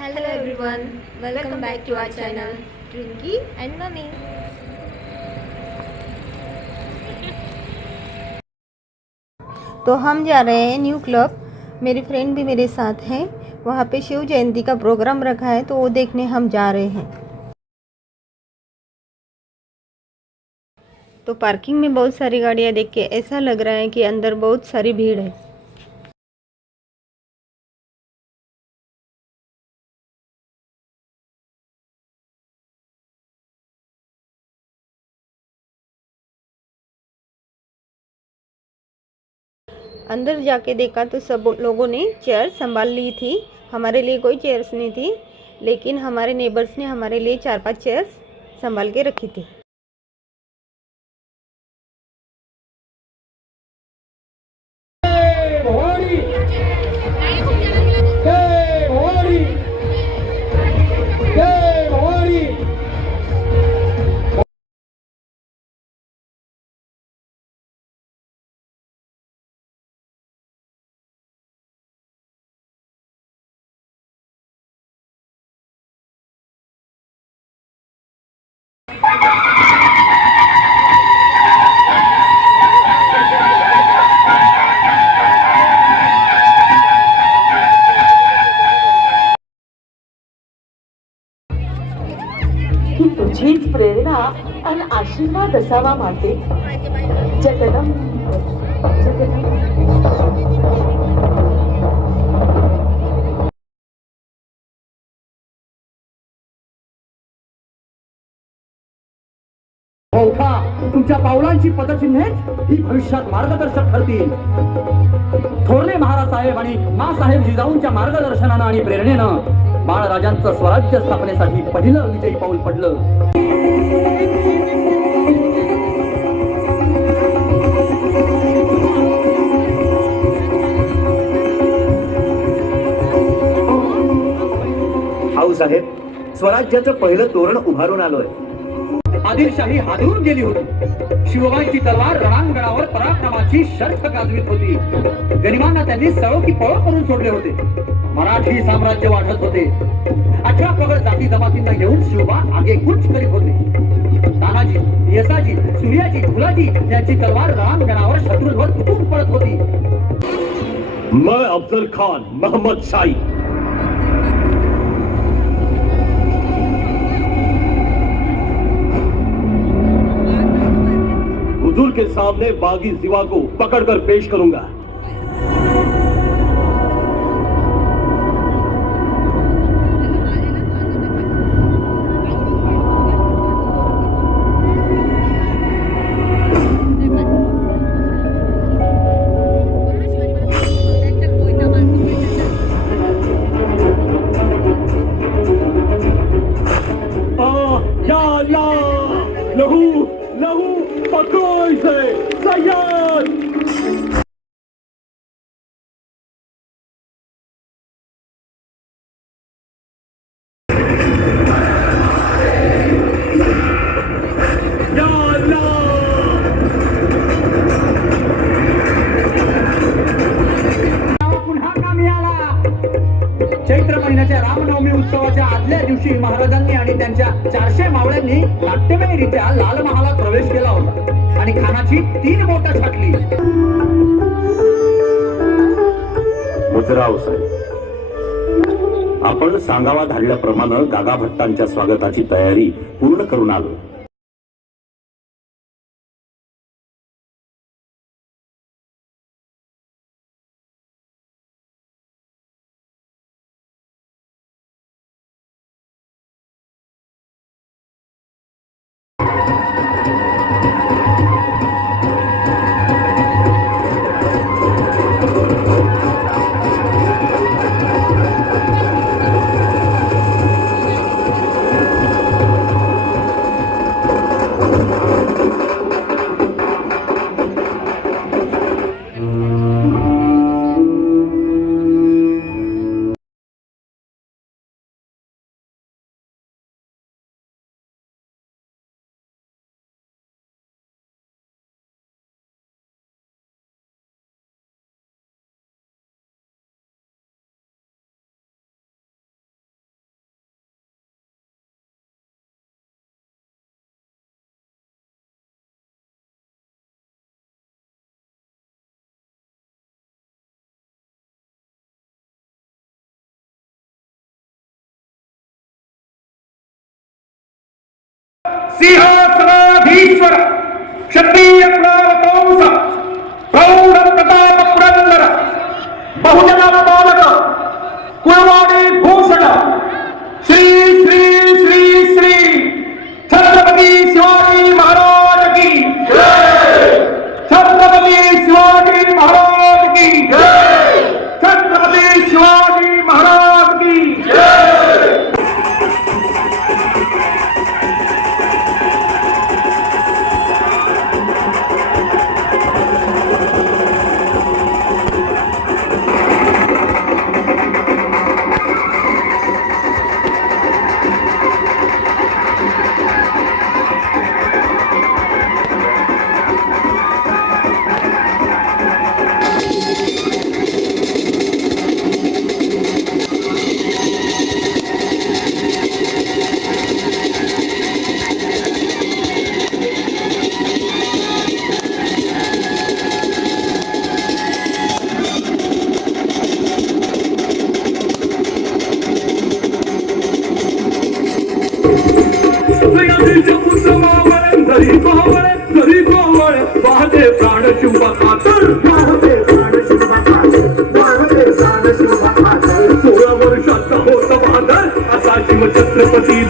Hello everyone, welcome back to our channel Trinky and Mummy. तो हम जा रहे हैं न्यू क्लब। मेरी फ्रेंड भी मेरे साथ है। वहाँ पे शिव जयंती का प्रोग्राम रखा है तो वो देखने हम जा रहे हैं। तो पार्किंग में बहुत सारी गाड़ियाँ देख के ऐसा लग रहा है कि अंदर बहुत सारी भीड़ है। अंदर जाके देखा तो सब लोगों ने चेयर संभाल ली थी। हमारे लिए कोई चेयर्स नहीं थी, लेकिन हमारे नेबर्स ने हमारे लिए 4-5 चेयर्स संभाल के रखी थी। ही तुझीच प्रेरणा आणि आशीर्वाद असावा माते. जगदम ओळखा, तुमच्या पावलांची पदचिन्हेच ही भविष्यात मार्गदर्शक ठरतील. थोरले महाराज साहेब आणि मासाहेब जिजाऊंच्या मार्गदर्शनानं आणि प्रेरणेनं बाळराजांचं स्वराज्य स्थापनेसाठी पहिलं विजयी पाऊल पडलं. हाऊ साहेब, स्वराज्याचं पहिलं तोरण उभारून आलोय. आदिलशाही हादरून गेली होती. शिवबाईची तलवार रणांगणावर पराक्रमाची शर्थ गाजवीत होती. गरिबांना त्यांनी सळो की पळो करून सोडले होते. मराठी साम्राज्य वाढत होते. 18 प्रगत जाती जमातींना घेऊन शिवबा आगेकूच करीत होते. तानाजी, येसाजी, सूर्याजी, फुलाजी यांची तलवार रणांगणावर शत्रूंवर तुटून पडत होती. मैं अफजल खान मोहम्मद शाही हुजूर के सामने बागी सिवा को पकड़कर पेश करूंगा. लहू लहू पकोई से सैयद. पुन्हा कामी आला. चैत्र महिन्याच्या रामनवमी उत्सवाच्या आदल्या दिवशी महाराजांनी आणि त्यांच्या 400 मावळ्यांनी नाट्यमयरित्या लाल महालात प्रवेश केला होता आणि खानाची 3 बोटं छाटली. मुजराव साहेब, आपण सांगावा धाडल्याप्रमाणे गागा भट्टांच्या स्वागताची तयारी पूर्ण करून आलो. सिंहासनाधीश्वर क्षत्रिय कुलावतंस प्रौढ प्रताप पुरंदर बहुजनाला बालक कुळवाडी भूषण श्री श्री श्री श्री छत्रपती शिवाजी महाराज की जय, छत्रपती शिवाजी महाराज की जय, छत्रपती शिवाजी महाराज की जय. घरी कोवळ वाहते प्राण शुंभा खातर, वाहते प्राण शुंभा खातर, वाहते प्राण शुंभा खातर. 16 वर्षाचा होता बादल असा शिव छत्रपती